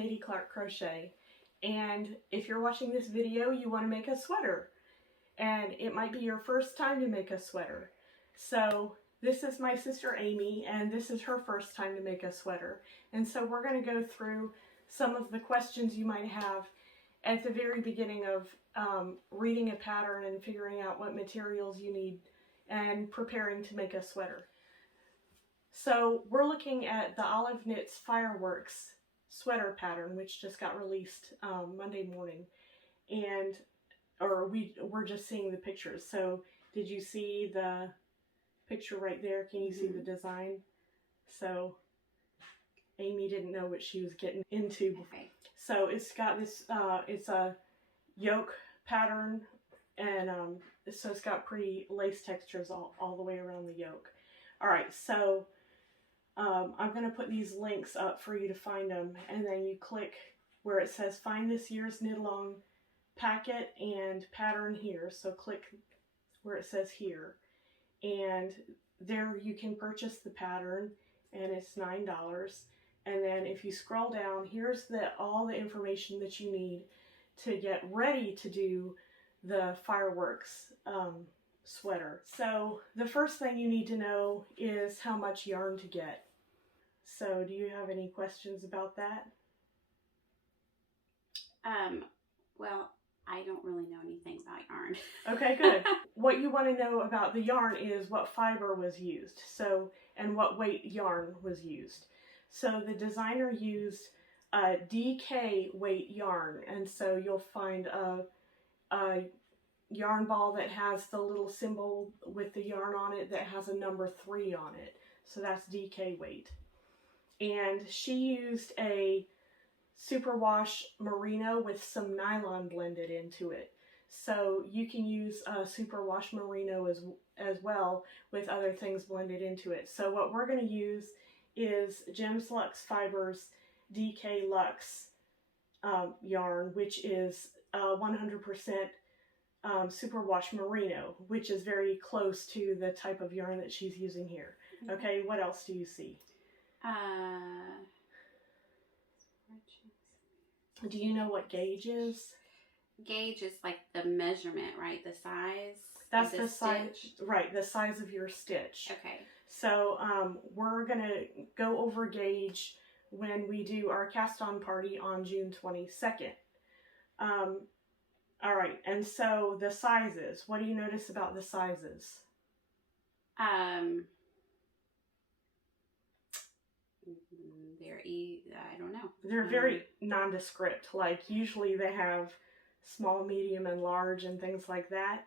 Katie Clark Crochet, and if you're watching this video you want to make a sweater, and it might be your first time to make a sweater. So this is my sister Amy, and this is her first time to make a sweater, and so we're going to go through some of the questions you might have at the very beginning of reading a pattern and figuring out what materials you need and preparing to make a sweater. So we're looking at the Olive Knits Fireworks sweater pattern, which just got released Monday morning, and we're just seeing the pictures. So did you see the picture right there? Can you see the design? So Amy didn't know what she was getting into. Okay. So it's got this, it's a yoke pattern, and so it's got pretty lace textures all the way around the yoke. All right, so I'm going to put these links up for you to find them, and then you click where it says find this year's knit along packet and pattern here. So click where it says here, and there you can purchase the pattern, and it's $9. And then if you scroll down, here's all the information that you need to get ready to do the fireworks sweater. So the first thing you need to know is how much yarn to get. So do you have any questions about that? Well, I don't really know anything about yarn. Okay, good. What you want to know about the yarn is what fiber was used, and what weight yarn was used. So the designer used a DK weight yarn, and so you'll find a yarn ball that has the little symbol with the yarn on it that has a number 3 on it. So that's DK weight. And she used a superwash merino with some nylon blended into it. So you can use a superwash merino as well with other things blended into it. So what we're going to use is Jems Luxe Fibers DK Luxe yarn, which is 100% superwash merino, which is very close to the type of yarn that she's using here. Okay, what else do you see? Do you know what gauge is? Gauge is like the measurement, right? The size? That's the size, right, the size of your stitch. Okay. So we're going to go over gauge when we do our cast on party on June 22nd. All right, and so the sizes, what do you notice about the sizes? I don't know. They're very nondescript. Like usually they have small, medium, and large and things like that.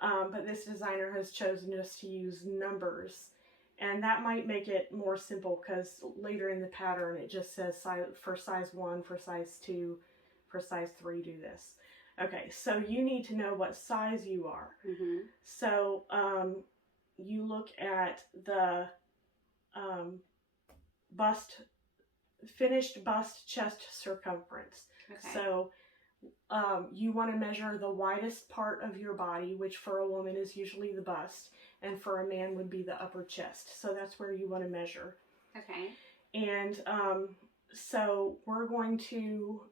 But this designer has chosen just to use numbers. And that might make it more simple because later in the pattern it just says for size 1, for size 2, for size 3 do this. Okay, so you need to know what size you are. So you look at the finished bust chest circumference. Okay. So you want to measure the widest part of your body, which for a woman is usually the bust, and for a man would be the upper chest. So that's where you want to measure. Okay. And so we're going to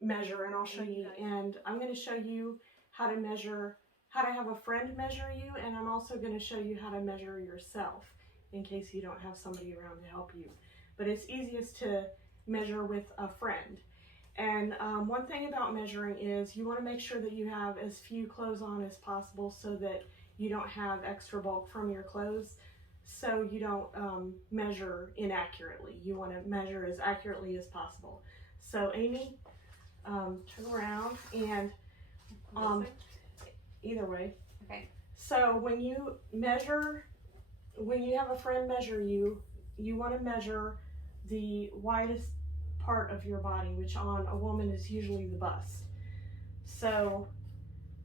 measure, and I'll show you, and I'm going to show you how to measure, how to have a friend measure you, and I'm also going to show you how to measure yourself in case you don't have somebody around to help you. But it's easiest to measure with a friend. And one thing about measuring is you want to make sure that you have as few clothes on as possible so that you don't have extra bulk from your clothes, so you don't measure inaccurately. You want to measure as accurately as possible. So Amy, turn around, and either way. Okay. So when you have a friend measure you, you want to measure the widest part of your body, which on a woman is usually the bust. So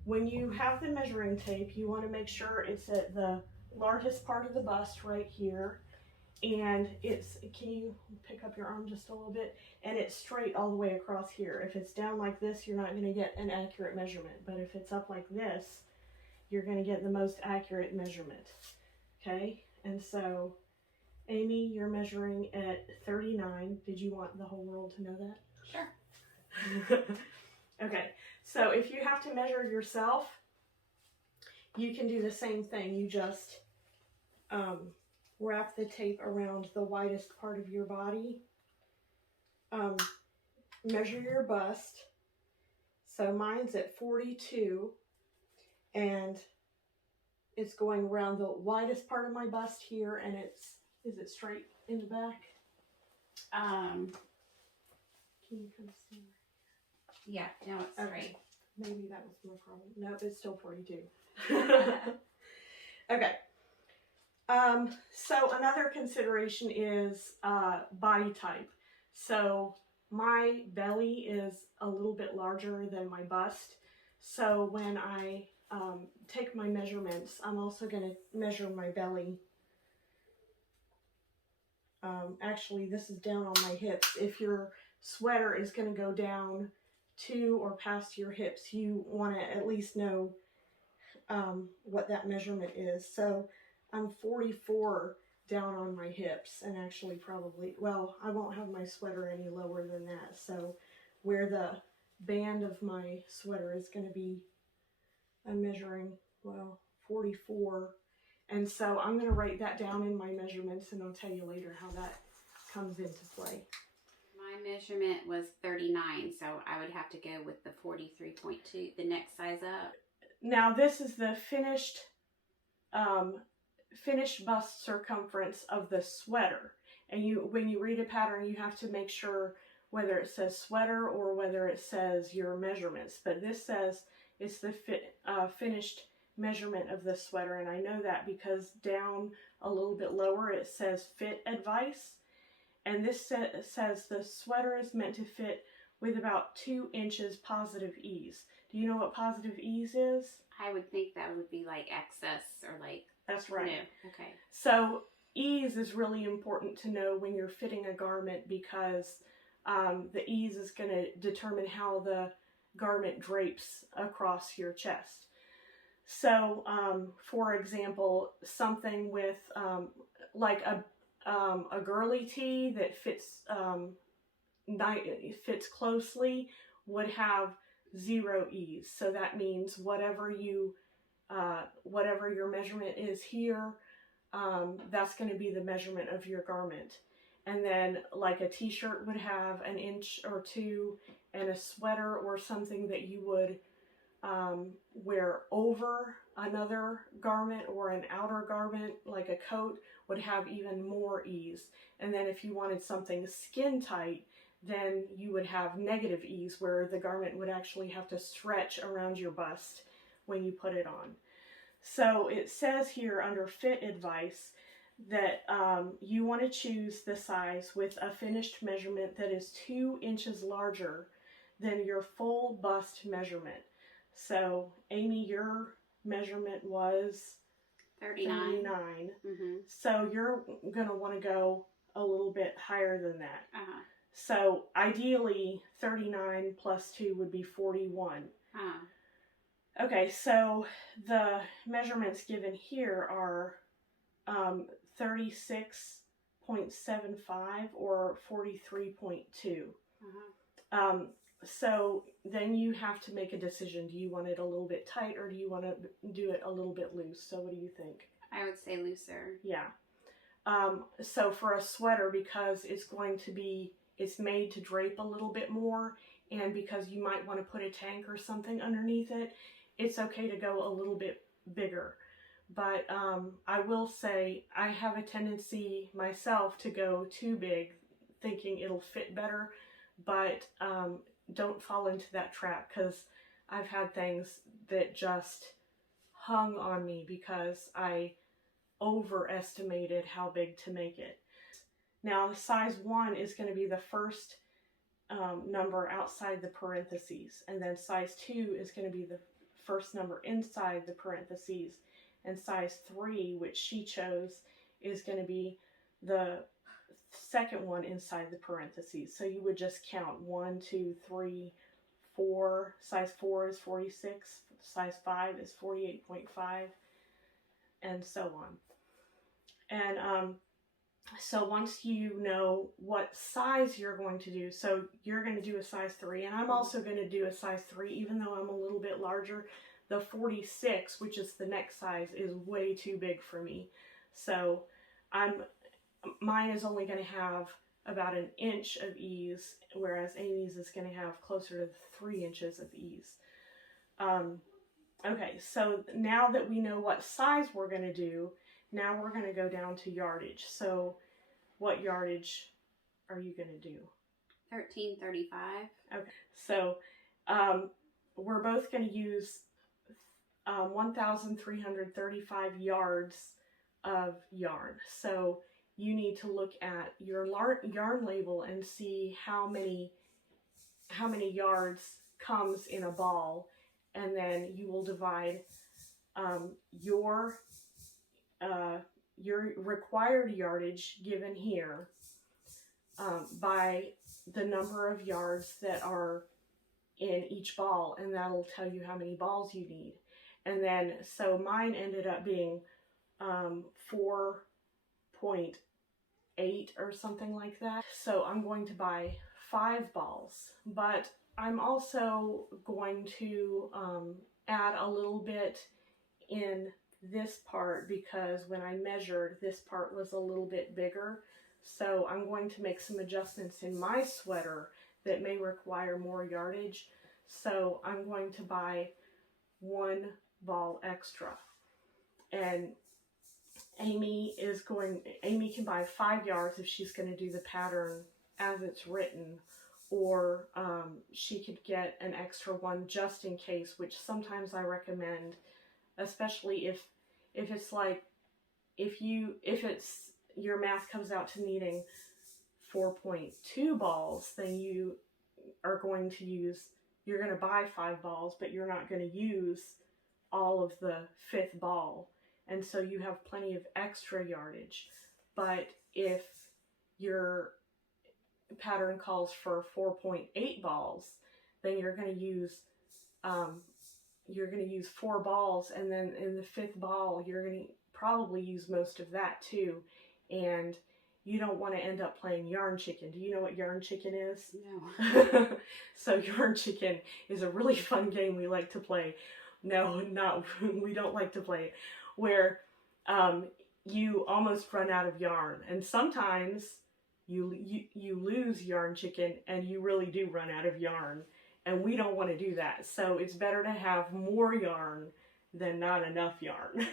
when you have the measuring tape, you want to make sure it's at the largest part of the bust right here, and can you pick up your arm just a little bit, and it's straight all the way across here. If it's down like this, you're not going to get an accurate measurement, but if it's up like this, you're going to get the most accurate measurement. Okay, and Amy, you're measuring at 39. Did you want the whole world to know that? Sure. Okay, so if you have to measure yourself, you can do the same thing. You just wrap the tape around the widest part of your body. Measure your bust. So mine's at 42, and it's going around the widest part of my bust here, and is it straight in the back? Can you kind of see? Yeah, no, it's Okay. straight. Maybe that was my problem. No, it's still 42. Okay. So another consideration is body type. So my belly is a little bit larger than my bust. So when I take my measurements, I'm also going to measure my belly. Actually, this is down on my hips. If your sweater is going to go down to or past your hips, you want to at least know what that measurement is. So I'm 44 down on my hips, and actually probably, well, I won't have my sweater any lower than that. So where the band of my sweater is going to be, I'm measuring, well, 44. And so I'm going to write that down in my measurements, and I'll tell you later how that comes into play. My measurement was 39, so I would have to go with the 43.2, the next size up. Now this is the finished bust circumference of the sweater. And when you read a pattern, you have to make sure whether it says sweater or whether it says your measurements. But this says it's the finished measurement of the sweater, and I know that because down a little bit lower it says fit advice, and this says the sweater is meant to fit with about 2 inches positive ease. Do you know what positive ease is? I would think that would be like excess or like... That's right. No. Okay. So ease is really important to know when you're fitting a garment, because the ease is going to determine how the garment drapes across your chest. So, for example, something with like a girly tee that fits closely would have 0 ease. So that means whatever your measurement is here, that's going to be the measurement of your garment. And then like a t-shirt would have 1 inch or 2, and a sweater or something that you would wear over another garment or an outer garment like a coat would have even more ease. And then if you wanted something skin tight, then you would have negative ease, where the garment would actually have to stretch around your bust when you put it on. So it says here under fit advice that you want to choose the size with a finished measurement that is 2 inches larger than your full bust measurement. So, Amy, your measurement was 39. Mm-hmm. So you're going to want to go a little bit higher than that. Uh-huh. So ideally 39 plus 2 would be 41. Uh-huh. Okay, so the measurements given here are 36.75 or 43.2. Uh-huh. So then you have to make a decision. Do you want it a little bit tight, or do you want to do it a little bit loose? So what do you think? I would say looser. Yeah. So for a sweater, because it's made to drape a little bit more, and because you might want to put a tank or something underneath it, it's okay to go a little bit bigger. But I will say I have a tendency myself to go too big, thinking it'll fit better, but don't fall into that trap, because I've had things that just hung on me because I overestimated how big to make it. Now, size 1 is going to be the first number outside the parentheses, and then size 2 is going to be the first number inside the parentheses, and size 3, which she chose, is going to be the second one inside the parentheses. So you would just count 1, 2, 3, 4. Size 4 is 46. Size 5 is 48.5, and so on. And So once you know what size you're going to do, so you're going to do a size 3, and I'm also going to do a size 3, even though I'm a little bit larger. The 46, which is the next size, is way too big for me. So mine is only going to have about an inch of ease, whereas Amy's is going to have closer to 3 inches of ease. Okay, so now that we know what size we're going to do, now we're going to go down to yardage. So what yardage are you going to do? 1335. Okay, so we're both going to use 1,335 yards of yarn. So you need to look at your yarn label and see how many yards comes in a ball, and then you will divide your required yardage given here by the number of yards that are in each ball, and that'll tell you how many balls you need. And then, so mine ended up being 4.8 or something like that. So I'm going to buy 5 balls, but I'm also going to add a little bit in this part, because when I measured, this part was a little bit bigger. So I'm going to make some adjustments in my sweater that may require more yardage. So I'm going to buy 1 ball extra. And Amy can buy 5 yards if she's going to do the pattern as it's written, or she could get an extra one just in case, which sometimes I recommend, especially if it's like, if your math comes out to needing 4.2 balls, then you're going to buy 5 balls, but you're not going to use all of the 5th ball. And so you have plenty of extra yardage. But if your pattern calls for 4.8 balls, then you're going to use 4 balls, and then in the 5th ball you're going to probably use most of that too, and you don't want to end up playing yarn chicken. Do you know what yarn chicken is? No. So yarn chicken is a really fun game we like to play. No, we don't like to play it, where you almost run out of yarn, and sometimes you lose yarn chicken and you really do run out of yarn, and we don't want to do that. So it's better to have more yarn than not enough yarn.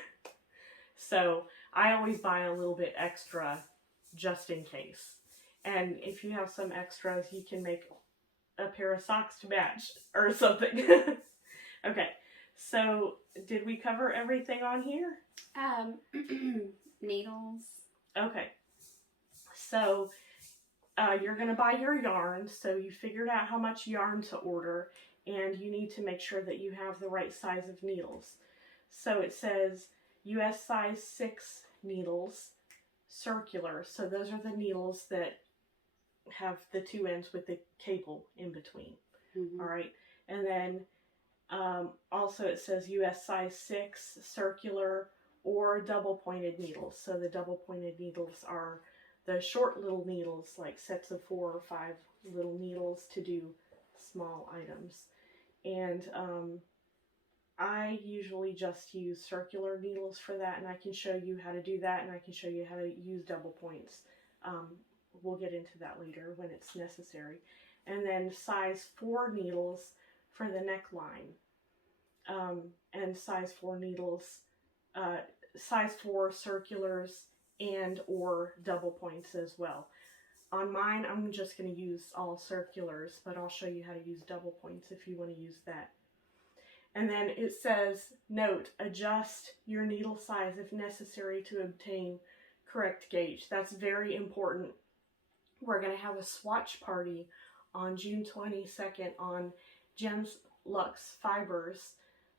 So I always buy a little bit extra just in case. And if you have some extras, you can make a pair of socks to match or something. Okay, so did we cover everything on here? Needles. Okay, so you're going to buy your yarn, so you figured out how much yarn to order, and you need to make sure that you have the right size of needles. So it says US size 6 needles, circular, so those are the needles that have the 2 ends with the cable in between. Mm-hmm. All right, and then also it says US size 6 circular or double pointed needles. So the double pointed needles are the short little needles, like sets of 4 or 5 little needles to do small items. And I usually just use circular needles for that, and I can show you how to do that, and I can show you how to use double points. We'll get into that later when it's necessary. And then size 4 needles for the neckline, and size 4 needles, size 4 circulars and or double points as well. On mine, I'm just going to use all circulars, but I'll show you how to use double points if you want to use that. And then it says, note, adjust your needle size if necessary to obtain correct gauge. That's very important. We're going to have a swatch party on June 22nd on Jems Luxe Fibers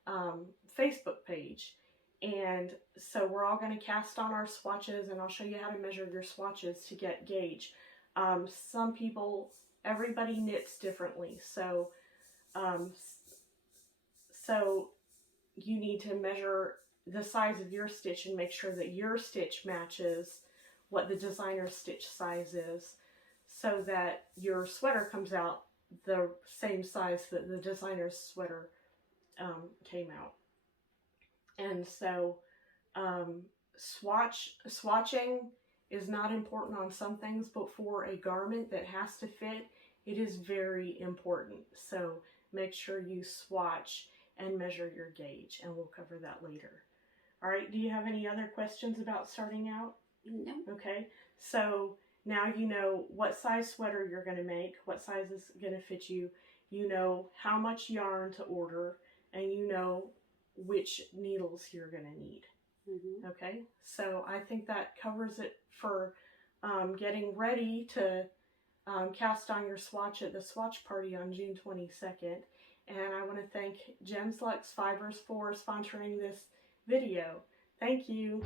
Facebook page. And so we're all going to cast on our swatches, and I'll show you how to measure your swatches to get gauge. Some people, everybody knits differently, so you need to measure the size of your stitch and make sure that your stitch matches what the designer stitch size is, so that your sweater comes out the same size that the designer's sweater came out. And so swatching is not important on some things, but for a garment that has to fit, it is very important. So make sure you swatch and measure your gauge, and we'll cover that later. All right, do you have any other questions about starting out? No. Okay, so now you know what size sweater you're going to make, what size is going to fit you, you know how much yarn to order, and you know which needles you're going to need. Mm-hmm. Okay, so I think that covers it for getting ready to cast on your swatch at the swatch party on June 22nd. And I want to thank Jems Luxe Fibers for sponsoring this video. Thank you.